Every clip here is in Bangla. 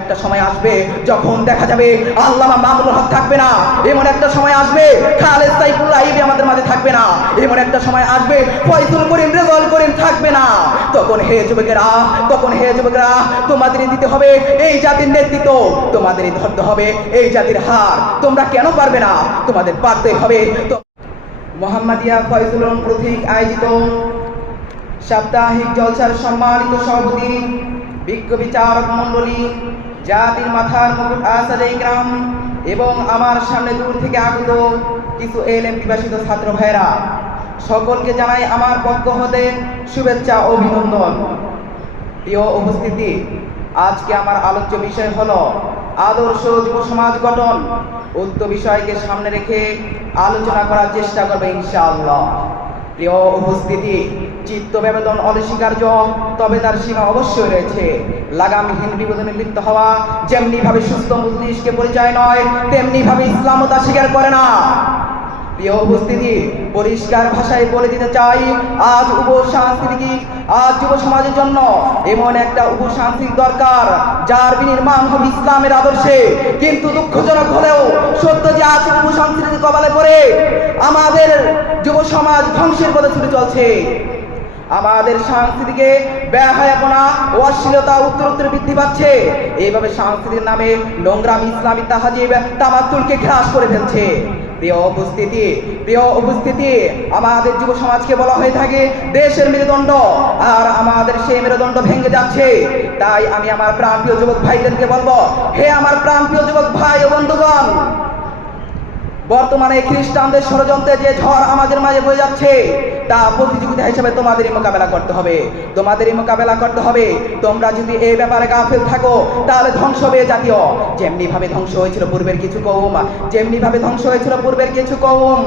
একটা সময় আসবে যখন দেখা যাবে আল্লামা মামুনুল হক থাকবে না। এমন একটা সময় আসবে খালেদ সাইফুল্লাহ আইবি আমাদের মাঝে থাকবে না। এমন একটা সময় আসবে ফয়জুল করিম রেজাউল করিম থাকবে না। তখন হে যুবকেরা তোমাদের দিতে হবে এই জাতির নেতৃত্ব, তোমাদেরই ধরতে হবে এই জাতির হার। তোমরা কেন পারবে না? তোমাদের পারতে হবে। তো মোহাম্মদিয়া ফয়জুল প্রতীক আয়োজিত সাপ্তাহিক জলসার সম্মানিত সভাপতি, বিজ্ঞ বিচারক মণ্ডলী, জাতির মাথার মুকুট আসাদে গ্রাম এবং আমার সামনে দূর থেকে আগত কিছু এলএম বিভাষিত ছাত্র ভাইরা, সকলকে জানাই আমার পক্ষ হতে শুভেচ্ছা ও অভিনন্দন। প্রিয় উপস্থিতি, আজকে আমার আলোচ্য বিষয় হলো আদর্শ যুব সমাজ গঠন। উক্ত বিষয়কে সামনে রেখে আলোচনা করার চেষ্টা করবে ইনশাআল্লাহ। প্রিয় উপস্থিতি, চিত্ত বেদন অনস্বীকার্য, তবে তার সীমা অবশ্যই রয়েছে। লাগামহীন বিবোধনে লিপ্ত হওয়া যেমনি ভাবে সুস্থ মজলিসকে পরিচয় নয়, তেমনি ভাবে ইসলামও তা স্বীকার করে না। প্রিয় উপস্থিতি, পরিষ্কার ভাষায় বলে দিতে চাই, আজ যুব সমাজের জন্য এমন একটা উপসাংস্কৃতিক দরকার যার বিনির্মাণ হবে ইসলামের আদর্শে। কিন্তু দুঃখজনক হলেও সত্য যে আজ উপসাংস্কৃতিক কবলে পড়ে আমাদের যুব সমাজ ধ্বংসের পথে ছুটে চলছে। আমাদের সংস্কৃতিকে বেহায়াপনা ও অশ্লীলতা উত্তরোত্তর বৃদ্ধি পাচ্ছে। এইভাবে সংস্কৃতির নামে নোংরাম ইসলামী তাহাজিব তামাত্তুলকে গ্রাস করে ফেলছে। প্রিয় উপস্থিতি, আমাদের যুব সমাজকে বলা হয়ে থাকে দেশের মেরুদণ্ড, আর আমাদের সেই মেরুদণ্ড ভেঙে যাচ্ছে। তাই আমি আমার প্রাণপ্রিয় যুবক ভাইদেরকে বলবো, হে আমার প্রাণপ্রিয় যুবক ভাই ও বন্ধুগণ, বর্তমানে খ্রিস্টানদের ষড়যন্ত্রে যে ঝড় আমাদের মাঝে বয়ে যাচ্ছে, তা প্রতিযোগিতা হিসেবে তোমাদেরই মোকাবেলা করতে হবে। তোমরা যদি এই ব্যাপারে গাফিল থাকো তাহলে ধ্বংস হবে জাতীয়। যেমনি ভাবে ধ্বংস হয়েছিল পূর্বের কিছু কওম।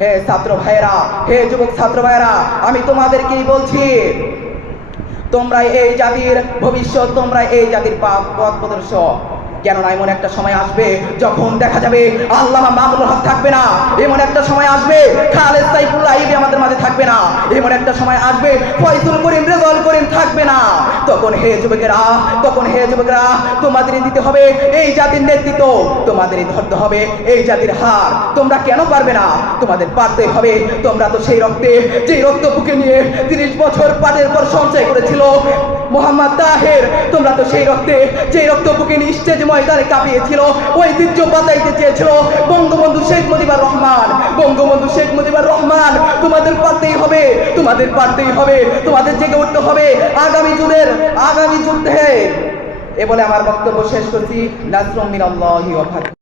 হে ছাত্র ভাইয়েরা, হে যুবক ছাত্র ভাইয়েরা, আমি তোমাদেরকেই বলছি, তোমরা এই জাতির ভবিষ্যৎ, তোমরা এই জাতির পথ প্রদর্শক। কেননা এমন একটা সময় আসবে যখন দেখা যাবে আল্লামা মামুনুল হক থাকবে না। এমন একটা সময় আসবে খালেদ সাইফুল্লাহ আইবি আমাদের মাঝে থাকবে না। এমন একটা সময় আসবে ফয়জুল করিম রেজাউল করিম থাকবে না। তখন হে যুবকেরা তোমাদেরই দিতে হবে এই জাতির নেতৃত্ব, তোমাদেরই ধরতে হবে এই জাতির হার। তোমরা কেন পারবে না? তোমাদের পারতে হবে। তোমরা তো সেই রক্ত বুকে নিয়ে 30 বছর পাটের পর সঞ্চয় করেছিল মোহাম্মদ তাহের। তোমরা তো সেই রক্ত বুকে নিয়ে স্টেজ ময়দানে কাঁপিয়েছিল, ঐতিহ্য বাঁচাইতে চেয়েছিল বঙ্গবন্ধু শেখ মুজিবুর রহমান। তোমাদের পারতেই হবে, তোমাদের জেগে উঠতে হবে আগামী যুদ্ধে। এ বলে আমার বক্তব্য শেষ করছি। নাসরুম মিনাল্লাহি ওয়া ফাতহ।